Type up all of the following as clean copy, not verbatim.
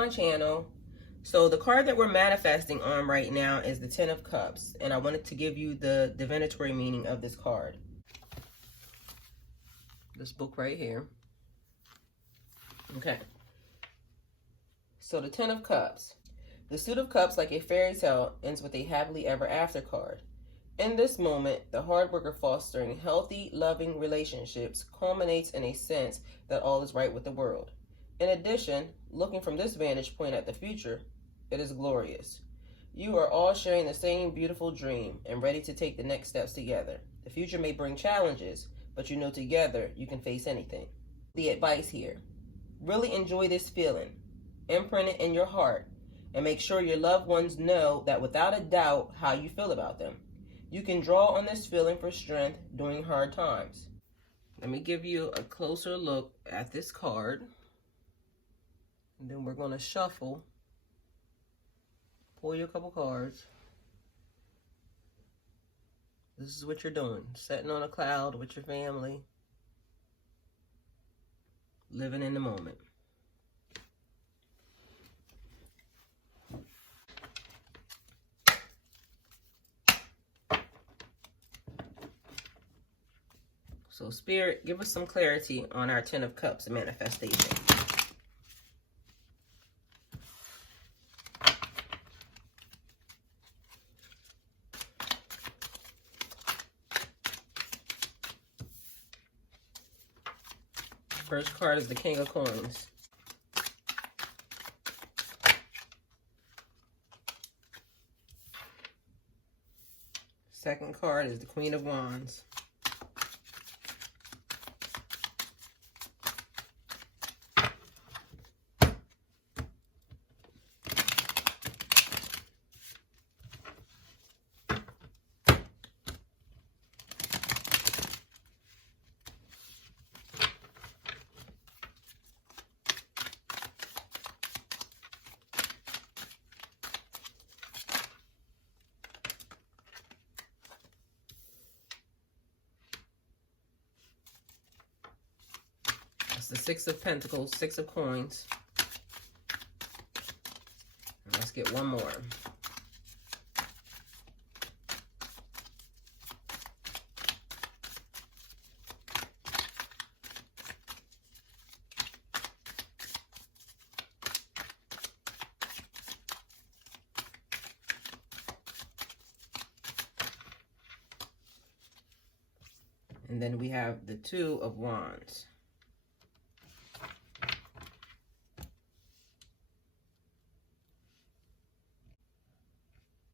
my channel. So the card that we're manifesting on right now is the Ten of Cups, and I wanted to give you the divinatory meaning of this card. This book right here. Okay. So the Ten of Cups. The suit of cups, like a fairy tale, ends with a happily ever after card. In this moment, the hard worker fostering healthy, loving relationships culminates in a sense that all is right with the world. In addition, looking from this vantage point at the future, it is glorious. You are all sharing the same beautiful dream and ready to take the next steps together. The future may bring challenges, but you know together you can face anything. The advice here: really enjoy this feeling, imprint it in your heart, and make sure your loved ones know that without a doubt how you feel about them. You can draw on this feeling for strength during hard times. Let me give you a closer look at this card. And then we're going to shuffle. Pull you a couple cards. This is what you're doing. Sitting on a cloud with your family. Living in the moment. So Spirit, give us some clarity on our Ten of Cups manifestation. First card is the King of Coins. Second card is the Queen of Wands. The Six of Pentacles, Six of Coins. And let's get one more. And then we have the Two of Wands.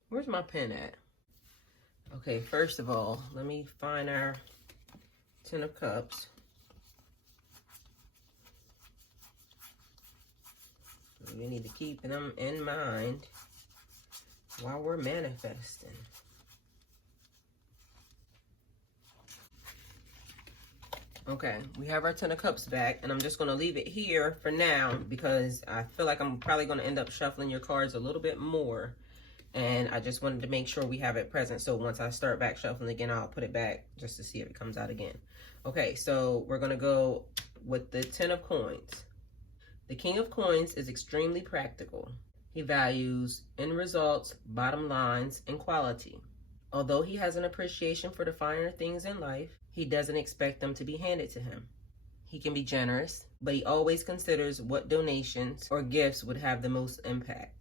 Where's my pen at? Okay, first of all, let me find our Ten of Cups. We need to keep them in mind while we're manifesting. Okay, we have our Ten of Cups back, and I'm just going to leave it here for now because I feel like I'm probably going to end up shuffling your cards a little bit more. And I just wanted to make sure we have it present. So once I start back shuffling again, I'll put it back just to see if it comes out again. Okay, so we're going to go with the Ten of Coins. The King of Coins is extremely practical. He values end results, bottom lines, and quality. Although he has an appreciation for the finer things in life, he doesn't expect them to be handed to him. He can be generous, but he always considers what donations or gifts would have the most impact.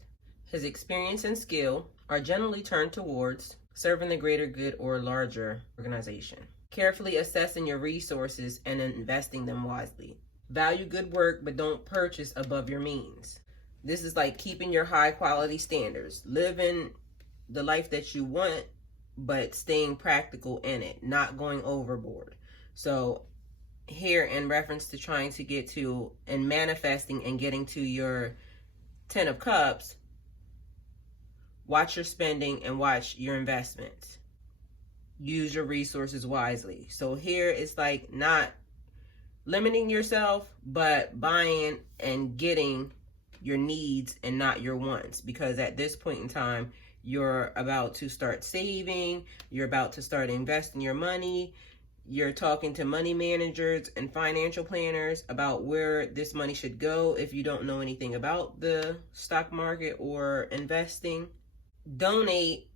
His experience and skill are generally turned towards serving the greater good or larger organization. Carefully assessing your resources and investing them wisely. Value good work, but don't purchase above your means. This is like keeping your high quality standards, living the life that you want, but staying practical in it, not going overboard. So here, in reference to trying to get to and manifesting and getting to your Ten of Cups, watch your spending and watch your investments. Use your resources wisely. So here it's like not limiting yourself, but buying and getting your needs and not your wants. Because at this point in time, you're about to start saving. You're about to start investing your money. You're talking to money managers and financial planners about where this money should go if you don't know anything about the stock market or investing. Donate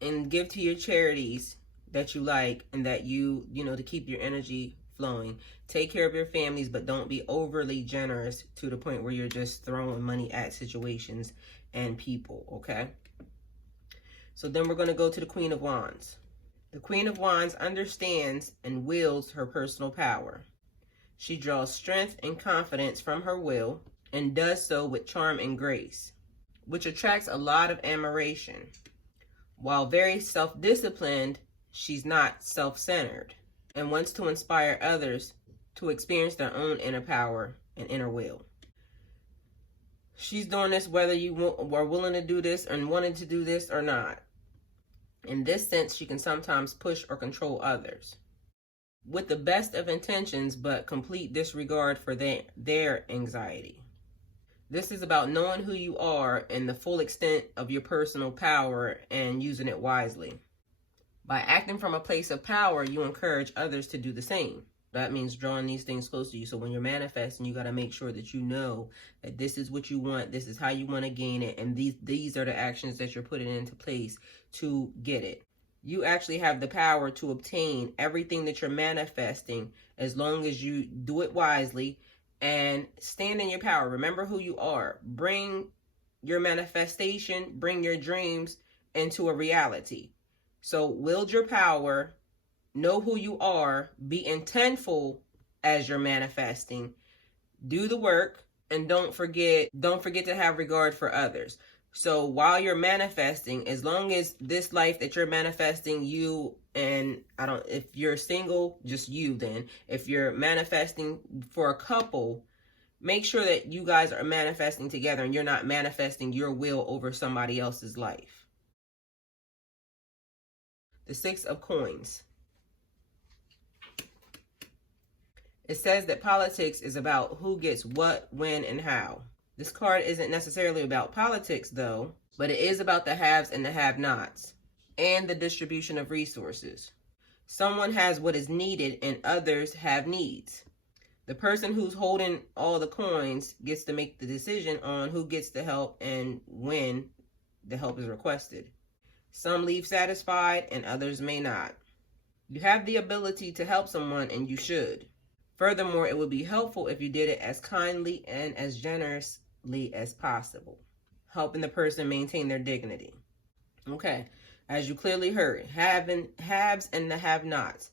and give to your charities that you like and that you know, to keep your energy flowing. Take care of your families, but don't be overly generous to the point where you're just throwing money at situations and people, okay? So then we're going to go to the Queen of Wands. The Queen of Wands understands and wields her personal power. She draws strength and confidence from her will and does so with charm and grace, which attracts a lot of admiration. While very self-disciplined, she's not self-centered and wants to inspire others to experience their own inner power and inner will. She's doing this whether you are willing to do this and wanted to do this or not. In this sense, she can sometimes push or control others with the best of intentions, but complete disregard for their anxiety. This is about knowing who you are and the full extent of your personal power and using it wisely. By acting from a place of power, you encourage others to do the same. That means drawing these things close to you. So when you're manifesting, you got to make sure that you know that this is what you want, this is how you want to gain it, and these are the actions that you're putting into place to get it. You actually have the power to obtain everything that you're manifesting as long as you do it wisely and stand in your power. Remember who you are. Bring your manifestation, bring your dreams into a reality. So wield your power, know who you are, be intentful as you're manifesting, do the work, and don't forget to have regard for others. So while you're manifesting, as long as this life that you're manifesting, you and if you're single, just you then. If you're manifesting for a couple, make sure that you guys are manifesting together and you're not manifesting your will over somebody else's life. The Six of Coins. It says that politics is about who gets what, when, and how. This card isn't necessarily about politics, though, but it is about the haves and the have-nots and the distribution of resources. Someone has what is needed and others have needs. The person who's holding all the coins gets to make the decision on who gets the help and when the help is requested. Some leave satisfied and others may not. You have the ability to help someone and you should. Furthermore, it would be helpful if you did it as kindly and as generously as possible, helping the person maintain their dignity. Okay, as you clearly heard, haves and the have-nots.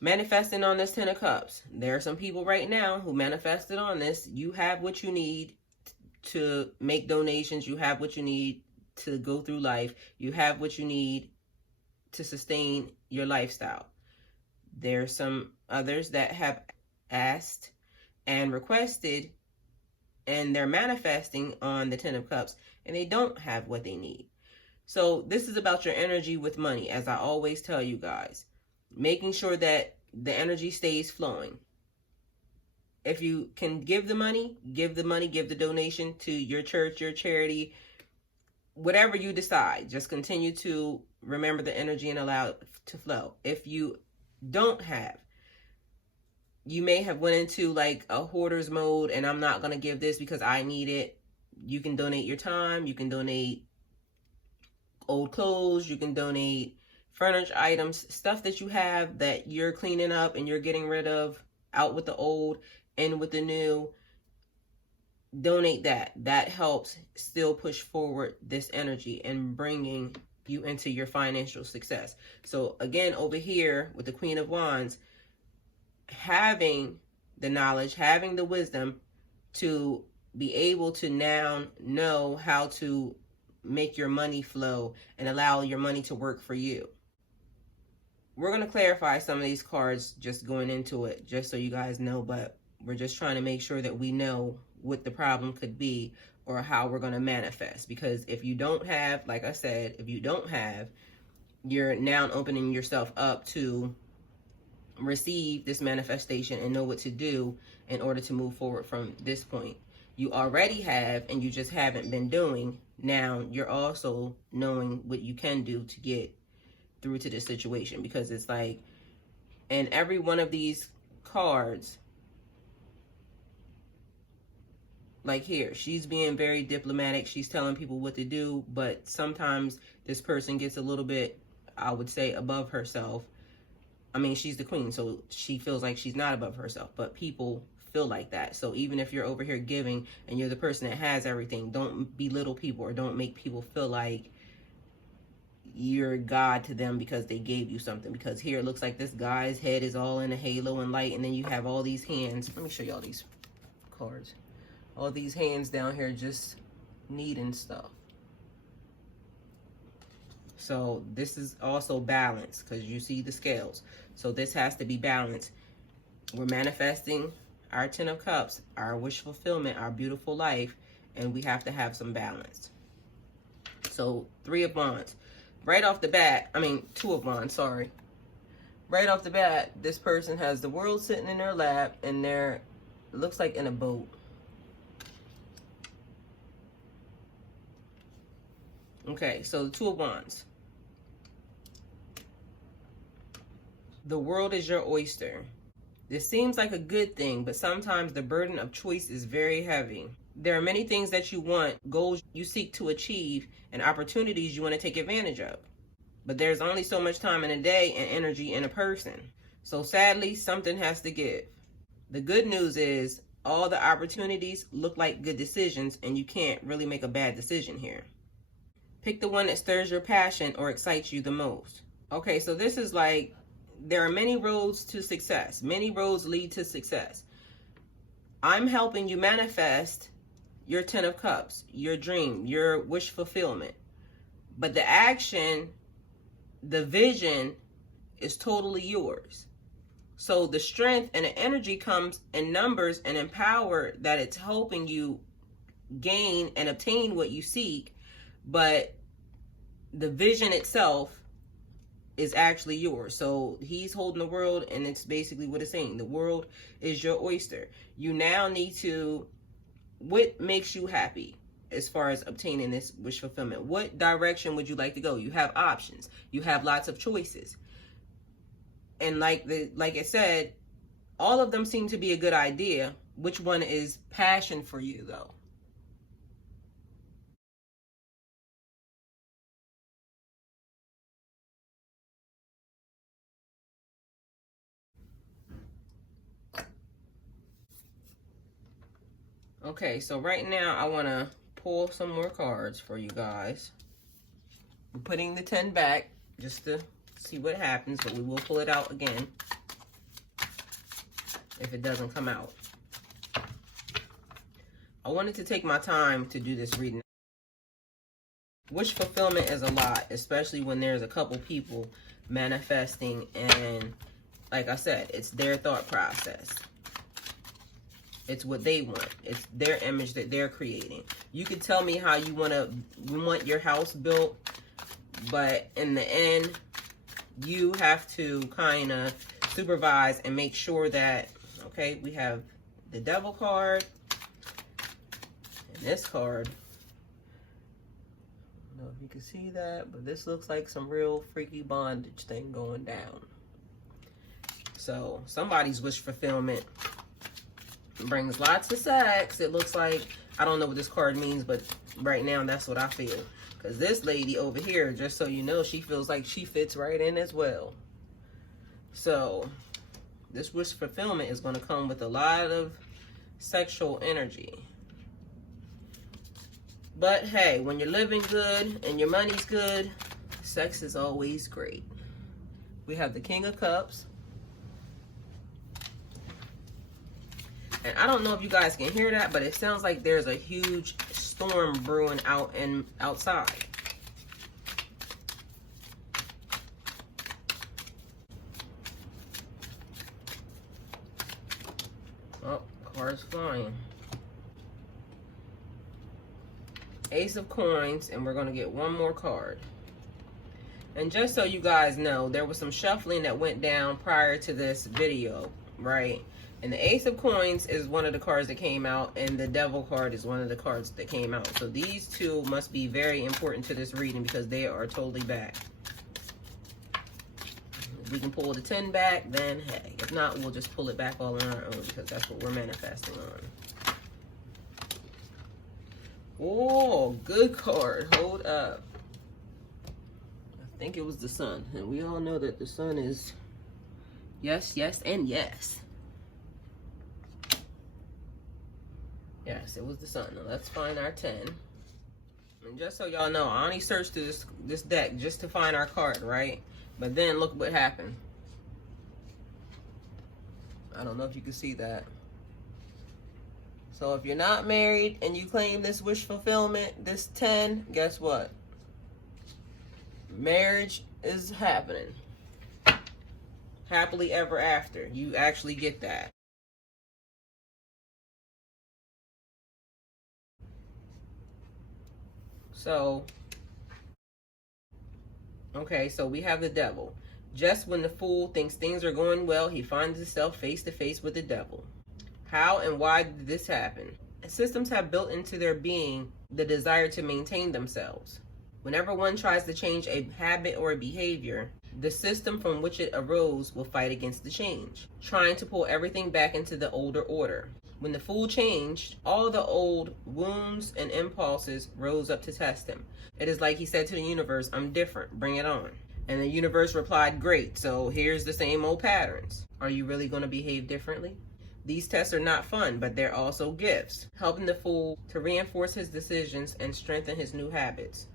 Manifesting on this Ten of Cups. There are some people right now who manifested on this. You have what you need to make donations. You have what you need to go through life. You have what you need to sustain your lifestyle. There's some others that have asked and requested and they're manifesting on the Ten of Cups and they don't have what they need. So this is about your energy with money, as I always tell you guys. Making sure that the energy stays flowing. If you can give the money, give the donation to your church, your charity, whatever you decide. Just continue to remember the energy and allow it to flow. If you don't have, you may have went into like a hoarder's mode and I'm not going to give this because I need it. You can donate your time. You can donate old clothes. You can donate furniture items, stuff that you have that you're cleaning up and you're getting rid of, out with the old, in with the new. Donate that. That helps still push forward this energy and bringing you into your financial success. So again, over here with the Queen of Wands, having the knowledge, having the wisdom to be able to now know how to make your money flow and allow your money to work for you. We're going to clarify some of these cards just going into it, just so you guys know, but we're just trying to make sure that we know what the problem could be or how we're going to manifest. Because if you don't have, like I said, if you don't have, you're now opening yourself up to receive this manifestation and know what to do in order to move forward from this point. You already have, and you just haven't been doing. Now you're also knowing what you can do to get through to this situation, because it's like And every one of these cards, like here, she's being very diplomatic. She's telling people what to do, but sometimes this person gets a little bit, I would say, above herself. I mean, she's the queen, so she feels like she's not above herself, but people feel like that. So even if you're over here giving and you're the person that has everything, don't belittle people or don't make people feel like you're God to them because they gave you something. Because here it looks like this guy's head is all in a halo and light, and then you have all these hands. Let me show y'all these cards. All these hands down here just needing stuff. So this is also balanced because you see the scales. So this has to be balanced. We're manifesting our 10 of Cups, our wish fulfillment, our beautiful life, and we have to have some balance. So 3 of Wands. Right off the bat, I mean 2 of Wands, sorry. Right off the bat, this person has the world sitting in their lap and they're, it looks like in a boat. Okay, so the 2 of Wands. The world is your oyster. This seems like a good thing, but sometimes the burden of choice is very heavy. There are many things that you want, goals you seek to achieve, and opportunities you want to take advantage of. But there's only so much time in a day and energy in a person. So sadly, something has to give. The good news is all the opportunities look like good decisions, and you can't really make a bad decision here. Pick the one that stirs your passion or excites you the most. Okay, so this is like, there are many roads to success. Many roads lead to success. I'm helping you manifest your 10 of Cups, your dream, your wish fulfillment. But the action, the vision is totally yours. So the strength and the energy comes in numbers and in power that it's helping you gain and obtain what you seek. But the vision itself is actually yours. So he's holding the world, and it's basically what it's saying. The world is your oyster. You now need to, what makes you happy as far as obtaining this wish fulfillment? What direction would you like to go? You have options. You have lots of choices. And like I said, all of them seem to be a good idea. Which one is passion for you though? Okay, so right now I want to pull some more cards for you guys. I'm putting the 10 back just to see what happens, but we will pull it out again if it doesn't come out. I wanted to take my time to do this reading. Wish fulfillment is a lot, especially when there's a couple people manifesting, and like I said, it's their thought process. It's what they want. It's their image that they're creating. You can tell me how you want your house built, but in the end, you have to kind of supervise and make sure that, okay, we have the Devil card and this card. I don't know if you can see that, but this looks like some real freaky bondage thing going down. So somebody's wish fulfillment brings lots of sex. It looks like, I don't know what this card means, but right now that's what I feel. Because this lady over here, just so you know, she feels like she fits right in as well. So this wish fulfillment is going to come with a lot of sexual energy. But hey, when you're living good and your money's good, sex is always great. We have the King of Cups. And I don't know if you guys can hear that, but it sounds like there's a huge storm brewing outside. Oh, car's flying. Ace of Coins, and we're going to get one more card. And just so you guys know, there was some shuffling that went down prior to this video, right? And the Ace of Coins is one of the cards that came out, and the Devil card is one of the cards that came out. So these two must be very important to this reading because they are totally back. If we can pull the 10 back, then hey. If not, we'll just pull it back all on our own because that's what we're manifesting on. Oh, good card. Hold up. I think it was the sun. And we all know that the sun is yes, yes, and yes. Yes, it was the sun. Now let's find our 10. And just so y'all know, I only searched through this deck just to find our card, right? But then look what happened. I don't know if you can see that. So if you're not married and you claim this wish fulfillment, this 10, guess what? Marriage is happening. Happily ever after. You actually get that. So, okay, so we have the devil. Just when the fool thinks things are going well, he finds himself face to face with the devil. How and why did this happen? Systems have built into their being the desire to maintain themselves. Whenever one tries to change a habit or a behavior, the system from which it arose will fight against the change, trying to pull everything back into the older order. When the fool changed, all the old wounds and impulses rose up to test him. It is like he said to the universe, I'm different, bring it on. And the universe replied, great, so here's the same old patterns. Are you really going to behave differently? These tests are not fun, but they're also gifts, helping the fool to reinforce his decisions and strengthen his new habits.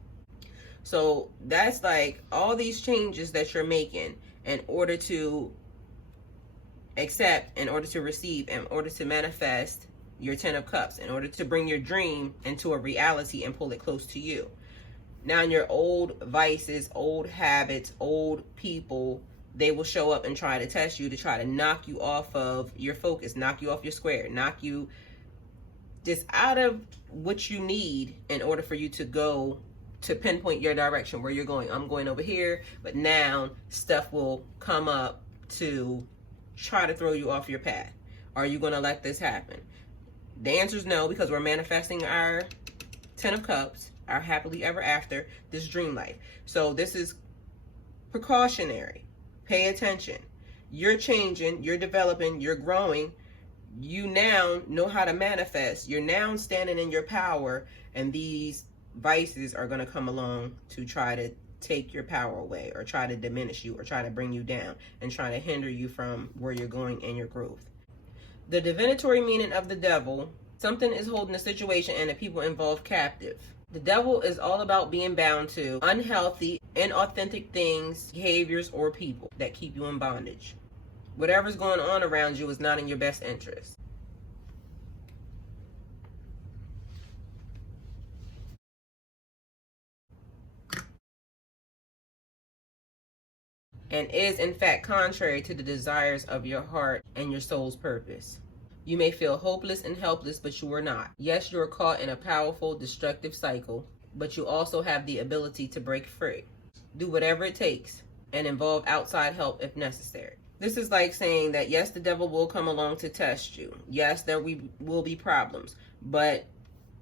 So that's like all these changes that you're making in order to accept, in order to receive, in order to manifest your 10 of Cups, in order to bring your dream into a reality and pull it close to you. Now your old vices, old habits, old people, they will show up and try to test you, to try to knock you off of your focus, knock you off your square, knock you just out of what you need in order for you to go to pinpoint your direction, where you're going. I'm going over here, but now stuff will come up to try to throw you off your path. Are you going to let this happen? The answer is no, because we're manifesting our 10 of Cups, our happily ever after, this dream life. So this is precautionary. Pay attention. You're changing, you're developing, you're growing. You now know how to manifest. You're now standing in your power, and these vices are going to come along to try to take your power away, or try to diminish you, or try to bring you down, and try to hinder you from where you're going in your growth. The divinatory meaning of the devil: something is holding the situation and the people involved captive. The devil is all about being bound to unhealthy, inauthentic things, behaviors, or people that keep you in bondage. Whatever's going on around you is not in your best interest. And is in fact contrary to the desires of your heart and your soul's purpose. You may feel hopeless and helpless, but you are not. Yes, you are caught in a powerful, destructive cycle, but you also have the ability to break free. Do whatever it takes and involve outside help if necessary. This is like saying that yes, the devil will come along to test you. Yes, there will be problems, but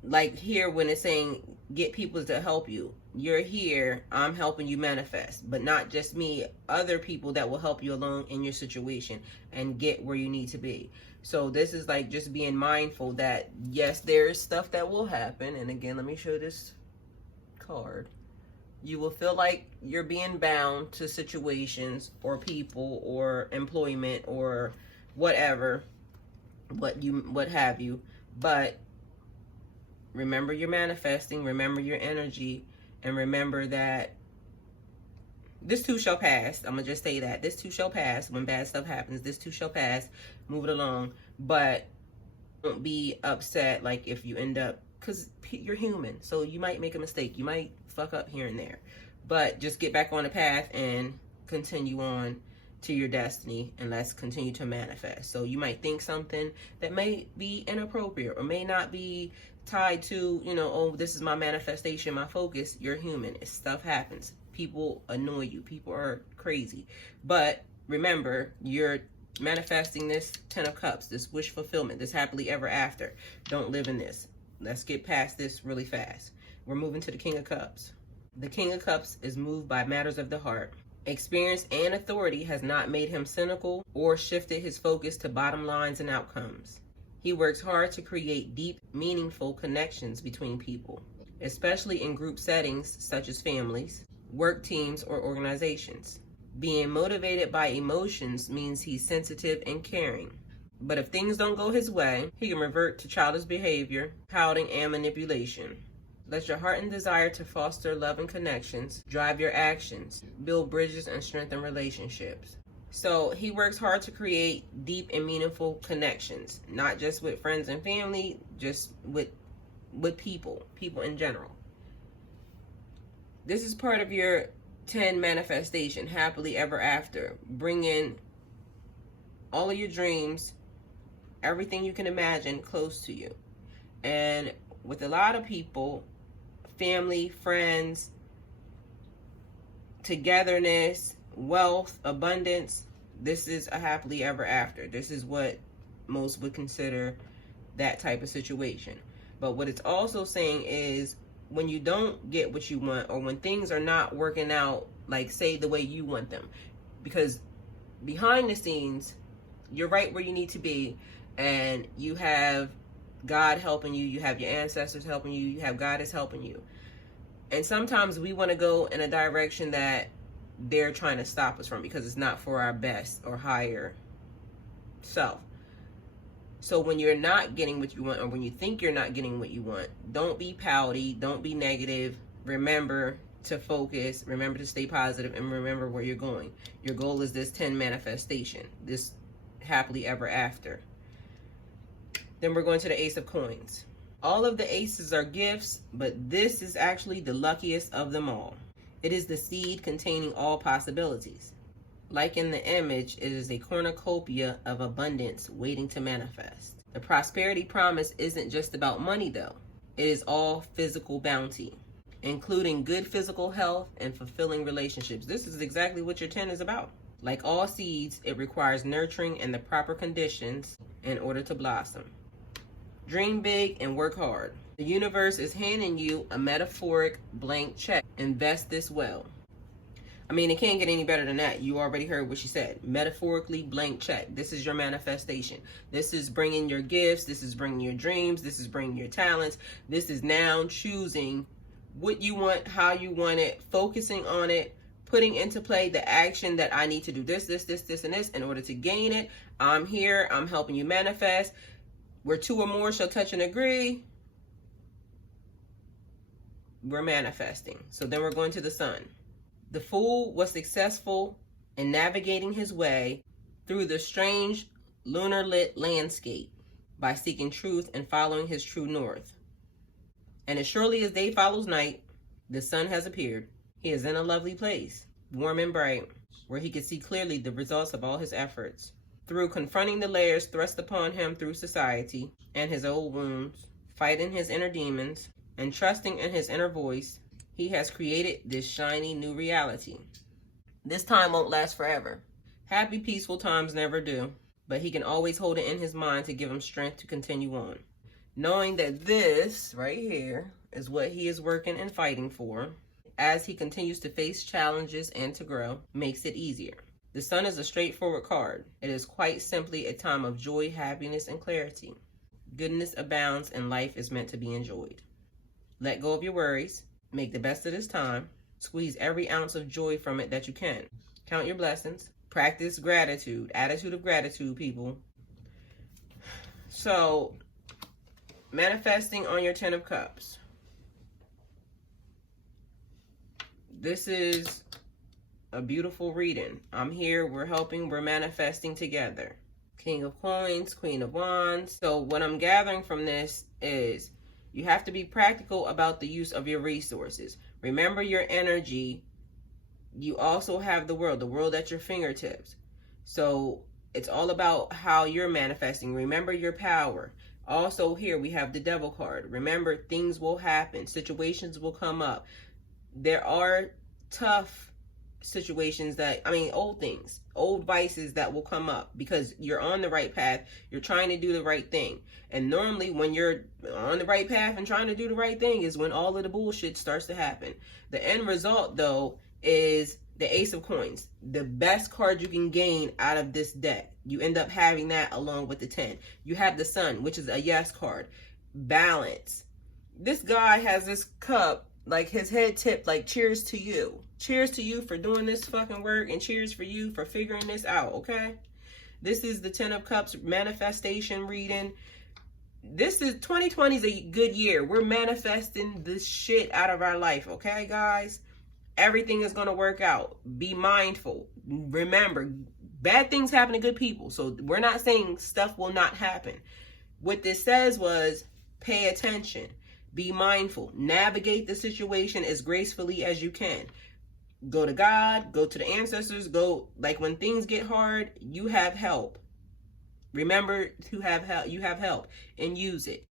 like here when it's saying get people to help you, you're here, I'm helping you manifest, but not just me, other people that will help you along in your situation and get where you need to be. So this is like just being mindful that yes, there is stuff that will happen. And again, let me show this card. You will feel like you're being bound to situations or people or employment or whatever, what have you, but remember you're manifesting, remember your energy, and remember that this too shall pass. I'm going to just say that. This too shall pass. When bad stuff happens, this too shall pass. Move it along. But don't be upset like if you end up, because you're human. So you might make a mistake. You might fuck up here and there. But just get back on the path and continue on to your destiny, and let's continue to manifest. So you might think something that may be inappropriate or may not be tied to, oh, this is my manifestation, my focus. You're human. Stuff happens. People annoy you. People are crazy. But remember, you're manifesting this 10 of Cups, this wish fulfillment, this happily ever after. Don't live in this. Let's get past this really fast. We're moving to the King of Cups. The King of Cups is moved by matters of the heart. Experience and authority has not made him cynical or shifted his focus to bottom lines and outcomes. He works hard to create deep, meaningful connections between people, especially in group settings such as families, work teams, or organizations. Being motivated by emotions means he's sensitive and caring. But if things don't go his way, he can revert to childish behavior, pouting, and manipulation. Let your heart and desire to foster love and connections drive your actions, build bridges, and strengthen relationships. So he works hard to create deep and meaningful connections, not just with friends and family, just with people in general. This is part of your 10 manifestation, happily ever after. Bring in all of your dreams, everything you can imagine close to you. And with a lot of people, family, friends, togetherness, wealth, abundance, this is a happily ever after. This is what most would consider that type of situation. But what it's also saying is when you don't get what you want, or when things are not working out, like say the way you want them, because behind the scenes, you're right where you need to be, and you have God helping you, you have your ancestors helping you, you have God is helping you. And sometimes we want to go in a direction that they're trying to stop us from because it's not for our best or higher self. So when you're not getting what you want, or when you think you're not getting what you want, don't be pouty, don't be negative. Remember to focus, remember to stay positive, and remember where you're going. Your goal is this 10 manifestation, this happily ever after. Then we're going to the Ace of Coins. All of the aces are gifts, but this is actually the luckiest of them all. It is the seed containing all possibilities. Like in the image, it is a cornucopia of abundance waiting to manifest. The prosperity promise isn't just about money though. It is all physical bounty, including good physical health and fulfilling relationships. This is exactly what your 10 is about. Like all seeds, it requires nurturing and the proper conditions in order to blossom. Dream big and work hard. The universe is handing you a metaphoric blank check. Invest this well. I mean, it can't get any better than that. You already heard what she said. Metaphorically blank check. This is your manifestation. This is bringing your gifts. This is bringing your dreams. This is bringing your talents. This is now choosing what you want, how you want it, focusing on it, putting into play the action that I need to do this, and this in order to gain it. I'm here. I'm helping you manifest. Where two or more shall touch and agree, we're manifesting. So then we're going to the sun. The fool was successful in navigating his way through the strange lunar-lit landscape by seeking truth and following his true north. And as surely as day follows night, the sun has appeared. He is in a lovely place, warm and bright, where he can see clearly the results of all his efforts. Through confronting the layers thrust upon him through society and his old wounds, fighting his inner demons, and trusting in his inner voice, he has created this shiny new reality. This time won't last forever. Happy, peaceful times never do, but he can always hold it in his mind to give him strength to continue on. Knowing that this right here is what he is working and fighting for, as he continues to face challenges and to grow, makes it easier. The sun is a straightforward card. It is quite simply a time of joy, happiness, and clarity. Goodness abounds and life is meant to be enjoyed. Let go of your worries. Make the best of this time. Squeeze every ounce of joy from it that you can. Count your blessings. Practice gratitude. Attitude of gratitude, people. So, manifesting on your 10 of Cups. This is a beautiful reading. I'm here, we're helping, we're manifesting together. King of Coins, Queen of Wands. So what I'm gathering from this is you have to be practical about the use of your resources. Remember your energy. You also have the world at your fingertips. So it's all about how you're manifesting. Remember your power. Also here we have the Devil card. Remember, things will happen. Situations will come up. There are tough situations old things, old vices that will come up because you're on the right path. You're trying to do the right thing. And normally when you're on the right path and trying to do the right thing is when all of the bullshit starts to happen. The end result though is the Ace of Coins, the best card you can gain out of this deck. You end up having that along with the 10. You have the Sun, which is a yes card. Balance. This guy has this cup, like his head tipped, like cheers to you. Cheers to you for doing this fucking work, and cheers for you for figuring this out, okay? This is the 10 of Cups manifestation reading. This is 2020 is a good year. We're manifesting this shit out of our life, okay, guys? Everything is going to work out. Be mindful. Remember, bad things happen to good people. So we're not saying stuff will not happen. What this says was pay attention. Be mindful. Navigate the situation as gracefully as you can. Go to God. Go to the ancestors. Go, like when things get hard, you have help. Remember to have help. You have help and use it.